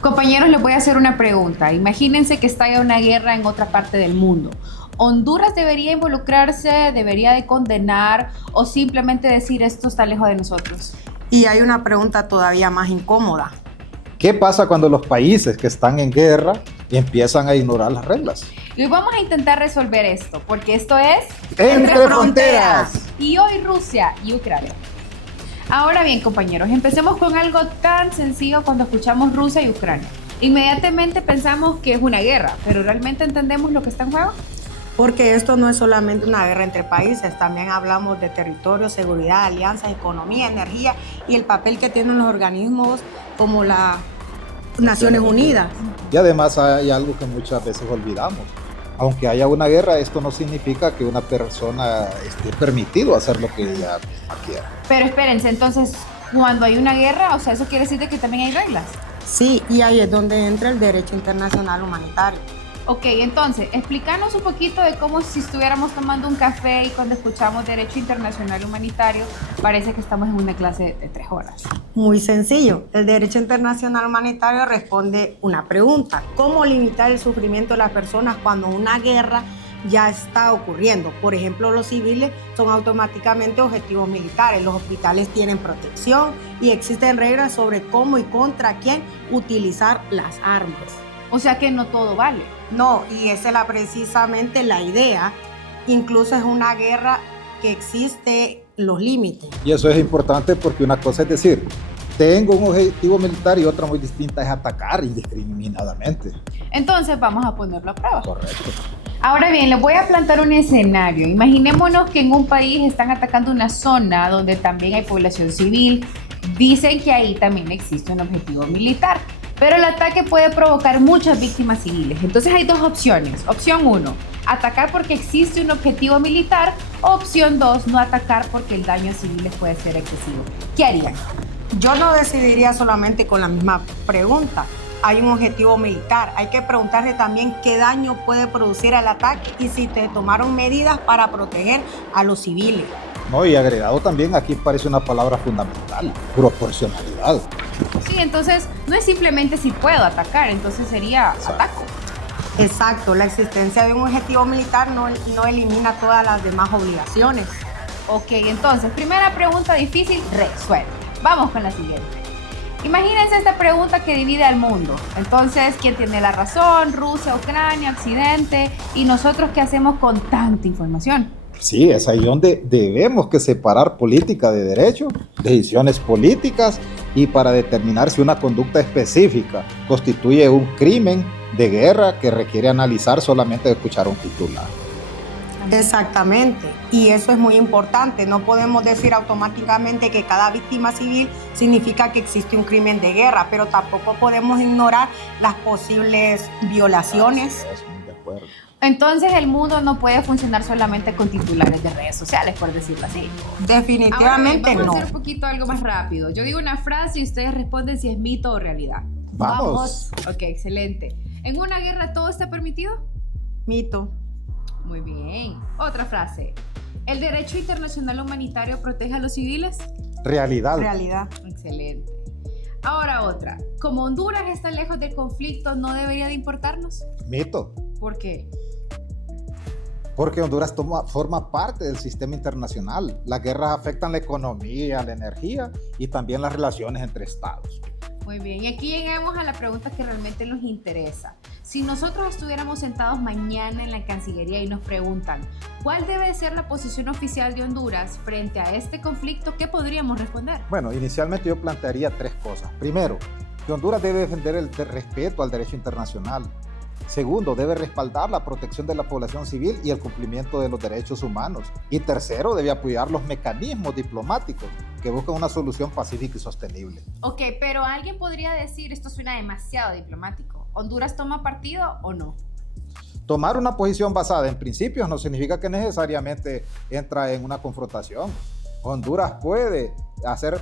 Compañeros, les voy a hacer una pregunta. Imagínense que estalla una guerra en otra parte del mundo. ¿Honduras debería involucrarse, debería de condenar o simplemente decir esto está lejos de nosotros? Y hay una pregunta todavía más incómoda. ¿Qué pasa cuando los países que están en guerra empiezan a ignorar las reglas? Y hoy vamos a intentar resolver esto, porque esto es Entre Fronteras. Y hoy Rusia y Ucrania. Ahora bien, compañeros, empecemos con algo tan sencillo cuando escuchamos Rusia y Ucrania. Inmediatamente pensamos que es una guerra, pero ¿realmente entendemos lo que está en juego? Porque esto no es solamente una guerra entre países, también hablamos de territorio, seguridad, alianzas, economía, energía y el papel que tienen los organismos como las Naciones Unidas. Y además hay algo que muchas veces olvidamos. Aunque haya una guerra, esto no significa que una persona esté permitido hacer lo que ella quiera. Pero espérense, entonces, cuando hay una guerra, o sea, ¿eso quiere decir de que también hay reglas? Sí, y ahí es donde entra el derecho internacional humanitario. Ok, entonces, explícanos un poquito de cómo si estuviéramos tomando un café y cuando escuchamos Derecho Internacional Humanitario, parece que estamos en una clase de 3 horas. Muy sencillo. El derecho internacional humanitario responde una pregunta. ¿Cómo limitar el sufrimiento de las personas cuando una guerra ya está ocurriendo? Por ejemplo, los civiles son automáticamente objetivos militares. Los hospitales tienen protección y existen reglas sobre cómo y contra quién utilizar las armas. O sea que no todo vale. No, y esa es precisamente la idea. Incluso es una guerra que existe los límites. Y eso es importante porque una cosa es decir, tengo un objetivo militar y otra muy distinta es atacar indiscriminadamente. Entonces vamos a ponerlo a prueba. Correcto. Ahora bien, les voy a plantear un escenario. Imaginémonos que en un país están atacando una zona donde también hay población civil. Dicen que ahí también existe un objetivo militar, pero el ataque puede provocar muchas víctimas civiles. Entonces hay dos opciones. Opción 1, atacar porque existe un objetivo militar. Opción 2, no atacar porque el daño a civiles puede ser excesivo. ¿Qué harían? Yo no decidiría solamente con la misma pregunta. Hay un objetivo militar. Hay que preguntarle también qué daño puede producir el ataque y si te tomaron medidas para proteger a los civiles. No, y agregado también, aquí parece una palabra fundamental, proporcionalidad. Sí, entonces no es simplemente si puedo atacar, entonces sería ataco. Exacto, la existencia de un objetivo militar no elimina todas las demás obligaciones. Ok, entonces, primera pregunta difícil, resuelta. Vamos con la siguiente. Imagínense esta pregunta que divide al mundo. Entonces, ¿quién tiene la razón? Rusia, Ucrania, Occidente. ¿Y nosotros qué hacemos con tanta información? Sí, es ahí donde debemos que separar política de derecho, decisiones políticas y para determinar si una conducta específica constituye un crimen de guerra que requiere analizar solamente de escuchar un titular. Exactamente, y eso es muy importante. No podemos decir automáticamente que cada víctima civil significa que existe un crimen de guerra, pero tampoco podemos ignorar las posibles violaciones. Así es, muy de acuerdo. Entonces, el mundo no puede funcionar solamente con titulares de redes sociales, por decirlo así. Definitivamente Ahora, no. vamos a hacer un poquito algo más rápido. Yo digo una frase y ustedes responden si es mito o realidad. Vamos. Ok, excelente. ¿En una guerra todo está permitido? Mito. Muy bien. Otra frase. ¿El derecho internacional humanitario protege a los civiles? Realidad. Realidad. Excelente. Ahora otra. Como Honduras está lejos del conflicto, ¿no debería de importarnos? Mito. ¿Por qué? Porque Honduras forma parte del sistema internacional. Las guerras afectan la economía, la energía y también las relaciones entre estados. Muy bien, y aquí llegamos a la pregunta que realmente nos interesa. Si nosotros estuviéramos sentados mañana en la Cancillería y nos preguntan ¿cuál debe ser la posición oficial de Honduras frente a este conflicto? ¿Qué podríamos responder? Bueno, inicialmente yo plantearía 3 cosas. Primero, que Honduras debe defender el respeto al derecho internacional. Segundo, debe respaldar la protección de la población civil y el cumplimiento de los derechos humanos. Y tercero, debe apoyar los mecanismos diplomáticos que buscan una solución pacífica y sostenible. Ok, pero alguien podría decir, esto suena demasiado diplomático. ¿Honduras toma partido o no? Tomar una posición basada en principios no significa que necesariamente entra en una confrontación. Honduras puede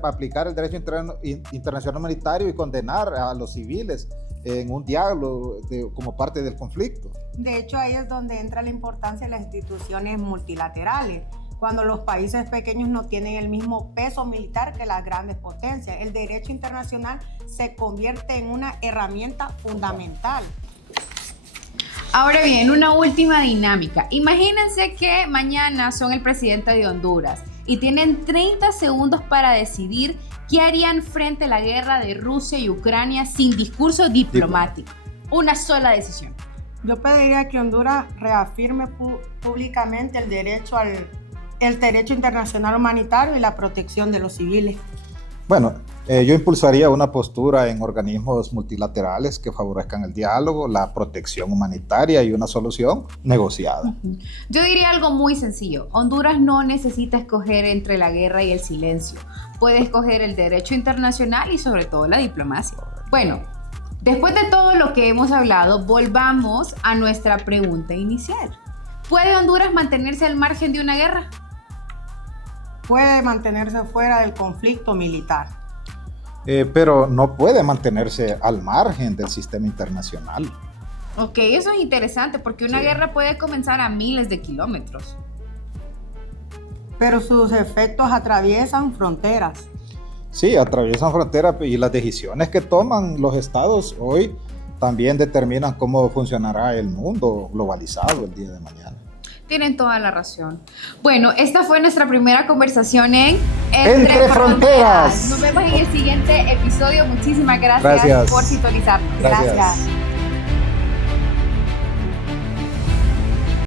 aplicar el derecho internacional humanitario y condenar a los civiles en un diálogo como parte del conflicto. De hecho, ahí es donde entra la importancia de las instituciones multilaterales. cuando los países pequeños no tienen el mismo peso militar que las grandes potencias. El derecho internacional se convierte en una herramienta fundamental. Ahora bien, una última dinámica. Imagínense que mañana son el presidente de Honduras y tienen 30 segundos para decidir qué harían frente a la guerra de Rusia y Ucrania sin discurso diplomático. Una sola decisión. Yo pediría que Honduras reafirme públicamente el derecho internacional humanitario y la protección de los civiles. Bueno, yo impulsaría una postura en organismos multilaterales que favorezcan el diálogo, la protección humanitaria y una solución negociada. Yo diría algo muy sencillo. Honduras no necesita escoger entre la guerra y el silencio. Puede escoger el derecho internacional y sobre todo la diplomacia. Bueno, después de todo lo que hemos hablado, volvamos a nuestra pregunta inicial. ¿Puede Honduras mantenerse al margen de una guerra? Puede mantenerse fuera del conflicto militar. Pero no puede mantenerse al margen del sistema internacional. Ok, eso es interesante porque una guerra puede comenzar a miles de kilómetros. Pero sus efectos atraviesan fronteras. Sí, atraviesan fronteras y las decisiones que toman los estados hoy también determinan cómo funcionará el mundo globalizado el día de mañana. Tienen toda la razón. Bueno, esta fue nuestra primera conversación en Entre Fronteras. Nos vemos en el siguiente episodio. Muchísimas gracias por sintonizarnos. Gracias.